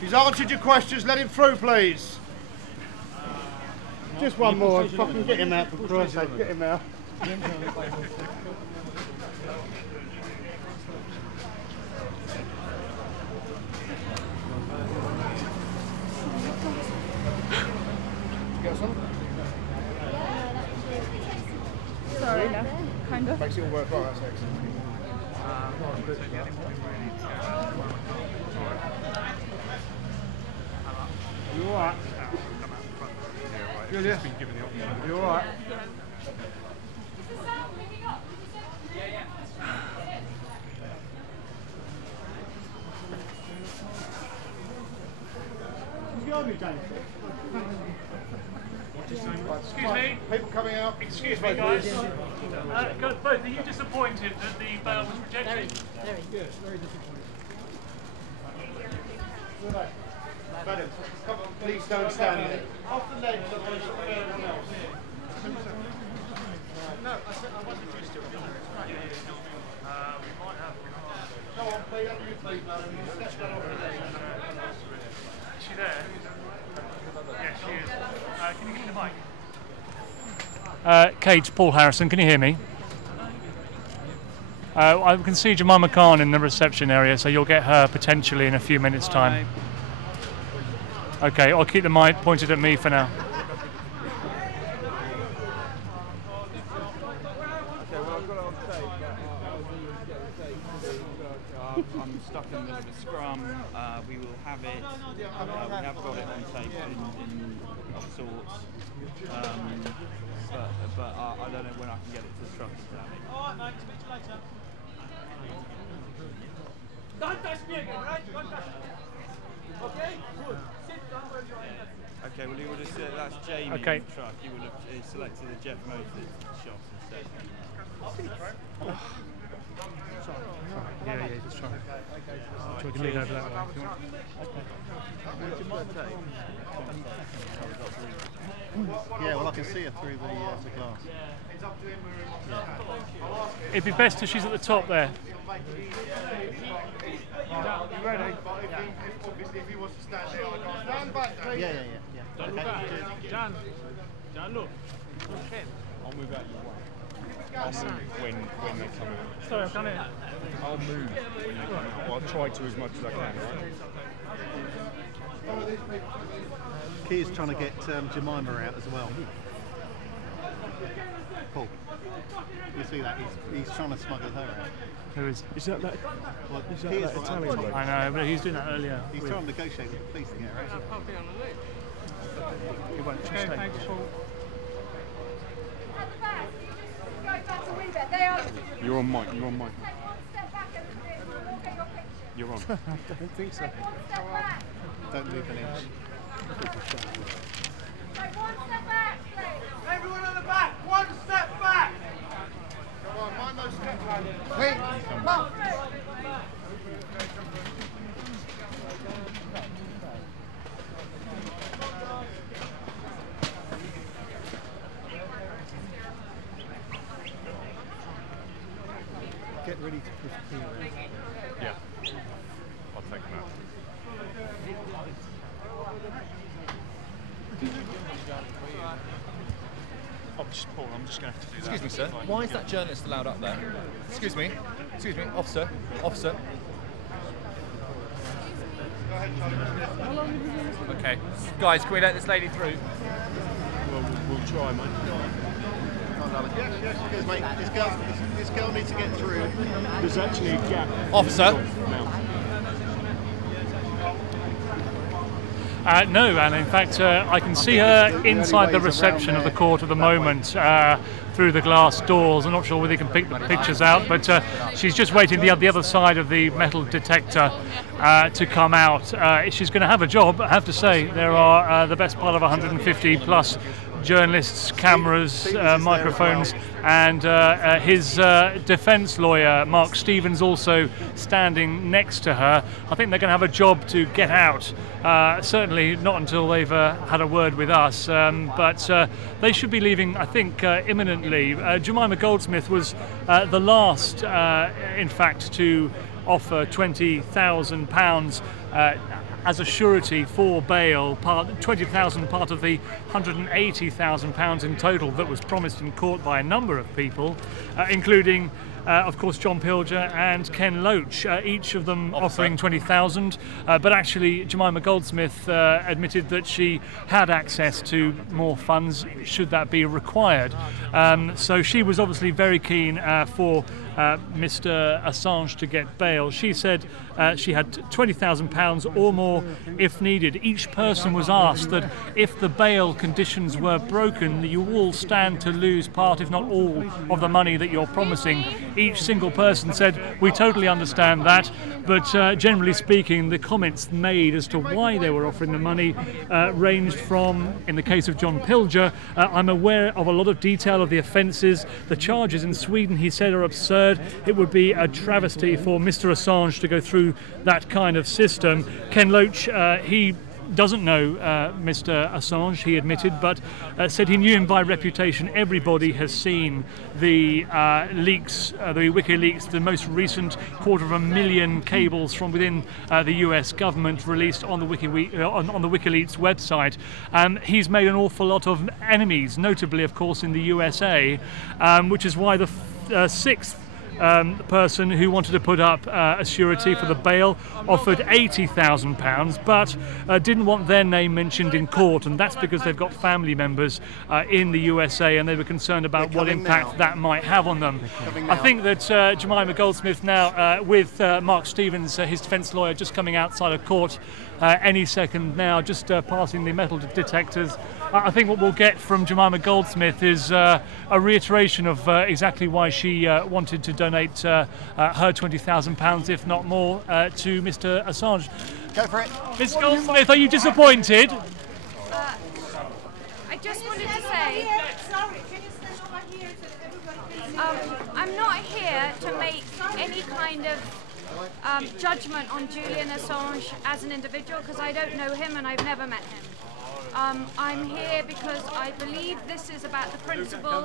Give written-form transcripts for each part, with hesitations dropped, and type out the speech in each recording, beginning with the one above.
He's answered your questions. Let him through, please. Just one more. Fucking get him out, for Christ's sake. Get him out. Sorry, no, kind of. Makes it all worthwhile, that's excellent. You alright? Julia? You alright? Excuse me. People coming out. Excuse me, guys. Both, are you disappointed that the bail was rejected? Very disappointed. Madam, come on, please don't stand there. Off the ledge, otherwise you'll be everyone else. No, I wasn't used to it. It's great. We might have. Come on, please, please, madam. Step down off the ledge. Is she there? Yes, she is. Can you give me the mic? Kate, Paul Harrison, can you hear me? I can see Jemima Khan in the reception area, so you'll get her potentially in a few minutes' time. Okay, I'll keep the mic pointed at me for now. I'm stuck in the middle of a scrum. We will have it. We have got it on tape of sorts. But I don't know when I can get it to the structure. Alright, mate, speak to you later. Don't touch me again, right? Don't touch me. Okay? Good. Sit down where you are. Okay, well, you would have said that's Jamie in the truck. You would have selected the Jeff Moses shot instead. Yeah, just try. So we can lean over that way. Yeah, well, I can see her through the glass. Yeah. It'd be best if she's at the top there. You ready? Obviously, if he wants to stand there, I can't stand back. Yeah. Don't look back. Jan, look. I'll move out your way. I'll move when they come out. Sorry, I can't hear. I'll move when they come out. Well, I'll try to as much as I can, right? Keir's trying to get Jemima out as well. Paul, you see that? He's trying to smuggle her out. Who is? Is that Well, is that Keir's Italian bloke? I know, but he's doing that earlier. He's trying to negotiate with the police to get her out. He won't just stay. At the back, you just go back a wee bit. They are. You're on mic. You're on mic. Take one step back a little bit. We'll all get your picture. You're on. I don't think so. Take one step back. Don't move an inch. Take one step back, please. Everyone on the back, one step back! Come on, mind those steps. Come through. Get ready to push Keir. Yeah. I'll take them out. Paul, I'm just going to have to do that. Excuse me, sir. Why is that journalist allowed up there? Excuse me, officer. Okay, guys, can we let this lady through? We'll try, mate. Yes, mate. This girl needs to get through. There's actually a gap. Officer. No, and in fact, I can see her inside the reception of the court at the moment through the glass doors. I'm not sure whether you can pick the pictures out, but she's just waiting the other side of the metal detector to come out. She's going to have a job, I have to say. There are the best part of 150 plus journalists, cameras, microphones, and his defence lawyer, Mark Stevens, also standing next to her. I think they're going to have a job to get out. Certainly not until they've had a word with us, but they should be leaving, I think, imminently. Jemima Goldsmith was the last, in fact, to offer £20,000 as a surety for bail, 20,000 part of the £180,000 in total that was promised in court by a number of people, including of course John Pilger and Ken Loach, each of them offering 20,000, but actually Jemima Goldsmith admitted that she had access to more funds should that be required. So she was obviously very keen for Mr. Assange to get bail. She said she had £20,000 or more if needed. Each person was asked that if the bail conditions were broken, you all stand to lose part, if not all, of the money that you're promising. Each single person said, we totally understand that, but generally speaking, the comments made as to why they were offering the money ranged from, in the case of John Pilger, I'm aware of a lot of detail of the offences. The charges in Sweden, he said, are absurd. It would be a travesty for Mr. Assange to go through that kind of system. Ken Loach, he doesn't know Mr. Assange, he admitted, but said he knew him by reputation. Everybody has seen the leaks, the Wikileaks, the most recent 250,000 cables from within the US government released on the Wikileaks website. He's made an awful lot of enemies, notably, of course, in the USA, which is why the sixth person who wanted to put up a surety for the bail offered £80,000, but didn't want their name mentioned in court, and that's because they've got family members in the USA, and they were concerned about what impact that might have on them. I think that Jemima Goldsmith now, with Mark Stevens, his defence lawyer, just coming outside of court any second now, just passing the metal detectors. I think what we'll get from Jemima Goldsmith is a reiteration of exactly why she wanted to donate her £20,000, if not more, to Mr. Assange. Go for it. Ms. Goldsmith, are you disappointed? I just wanted to say, I'm not here to make any kind of judgment on Julian Assange as an individual, because I don't know him and I've never met him. I'm here because I believe this is about the principle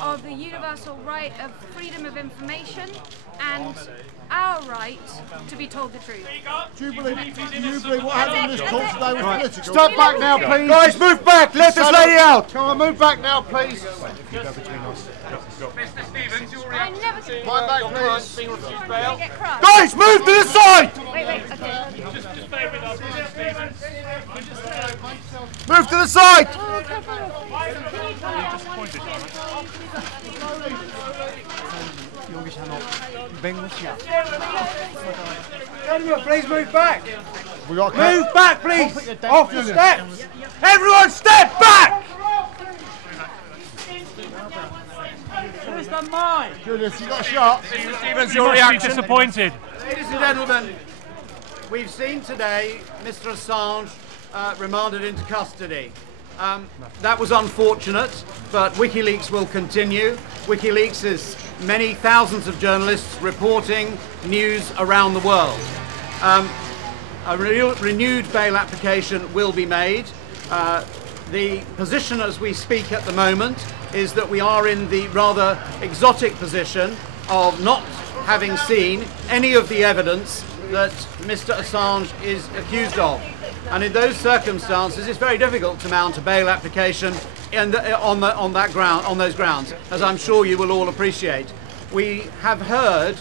of the universal right of freedom of information and our right to be told the truth. Do you believe what happened in this court today was political? Step back now, please. Guys, move back. Let this lady out. Come on, move back now, please. Mr. Stevens, you're I never get Back, please. being refused bail. Get crushed. Guys, move to the side. Wait, okay. just bear with us, Mr. Stevens. Move to the side. Gentlemen, please move back. Move Back, please. Off the steps. Everyone, step back. Julius, you got a shot. Stevens, your reaction? Disappointed. Ladies and gentlemen, we've seen today Mr. Assange remanded into custody. That was unfortunate, but WikiLeaks will continue. WikiLeaks is many thousands of journalists reporting news around the world. A renewed bail application will be made. The position as we speak at the moment is that we are in the rather exotic position of not having seen any of the evidence that Mr. Assange is accused of. And in those circumstances, it's very difficult to mount a bail application on those grounds, as I'm sure you will all appreciate. We have heard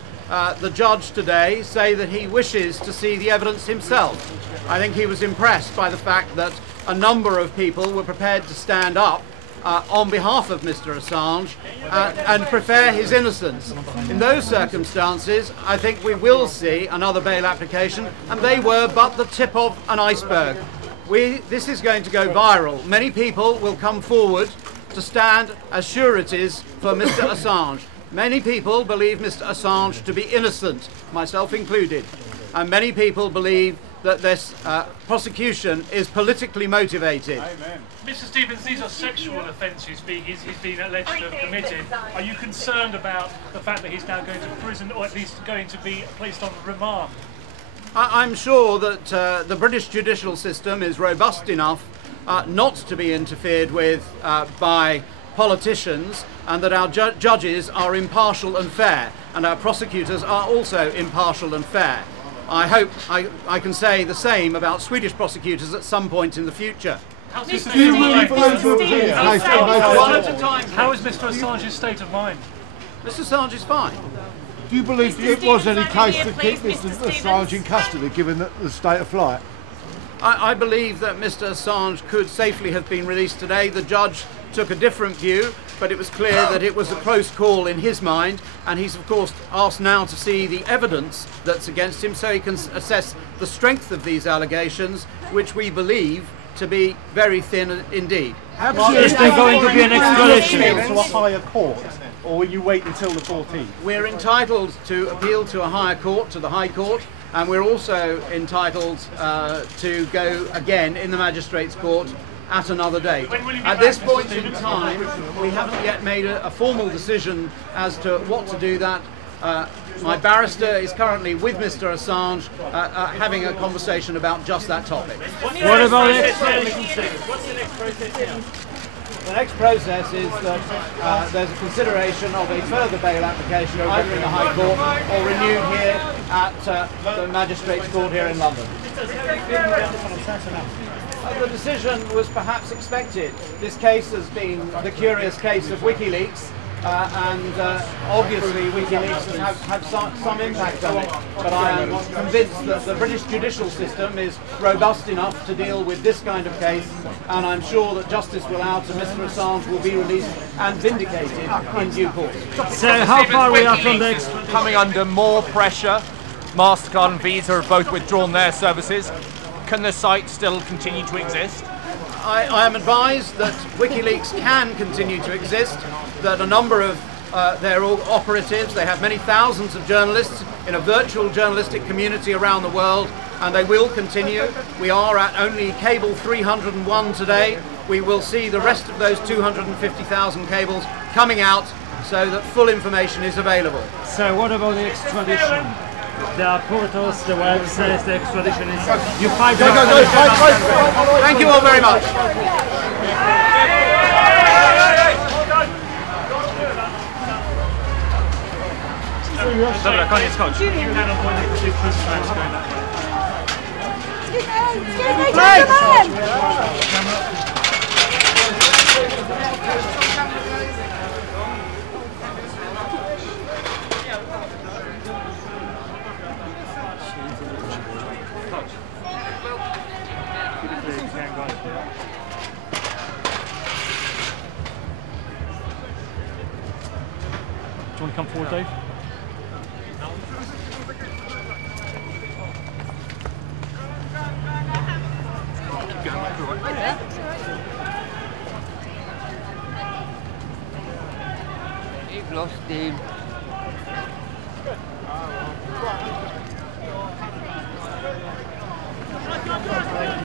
the judge today say that he wishes to see the evidence himself. I think he was impressed by the fact that a number of people were prepared to stand up on behalf of Mr. Assange and prefer his innocence. In those circumstances, I think we will see another bail application, and they were but the tip of an iceberg. This is going to go viral. Many people will come forward to stand as sureties for Mr. Assange. Many people believe Mr. Assange to be innocent, myself included, and many people believe that this prosecution is politically motivated. Amen. Mr. Stevens, these are sexual offences he's been alleged to have committed. Are you concerned about the fact that he's now going to prison, or at least going to be placed on remand? I'm sure that the British judicial system is robust enough not to be interfered with by politicians, and that our judges are impartial and fair, and our prosecutors are also impartial and fair. I hope I can say the same about Swedish prosecutors at some point in the future. How is Mr. Mr. Assange's state of mind? Mr. Assange is fine. Do you believe it was any case to keep Mr. Assange in custody, given the state of flight? I believe that Mr. Assange could safely have been released today. The judge took a different view, but it was clear that it was a close call in his mind, and he's of course asked now to see the evidence that's against him so he can assess the strength of these allegations, which we believe to be very thin indeed. Is there going to be an extradition to a higher court, or will you wait until the 14th? We're entitled to appeal to a higher court, to the High Court, and we're also entitled to go again in the Magistrates' Court at another date. At this point in time, we haven't yet made a formal decision as to what to do that. My barrister is currently with Mr. Assange having a conversation about just that topic. What about it? What's the next process here? The next process is that there's a consideration of a further bail application either in the High Court or renewed here at the Magistrates' Court here in London. The decision was perhaps expected. This case has been the curious case of Wikileaks, and obviously Wikileaks has had some impact on it, but I am convinced that the British judicial system is robust enough to deal with this kind of case, and I'm sure that justice will allow to Mr. Assange will be released and vindicated in due course. So how far we are from the Coming under more pressure, MasterCard and Visa have both withdrawn their services. Can the site still continue to exist? I am advised that Wikileaks can continue to exist, that a number of their operatives, they have many thousands of journalists in a virtual journalistic community around the world, and they will continue. We are at only cable 301 today. We will see the rest of those 250,000 cables coming out so that full information is available. So what about the extradition? There are portals, the web says the extradition is... You fight Thank you all very much. Dobra, koniec, chodź. Do you want to come forward, Dave? Keep going, right? You've lost him.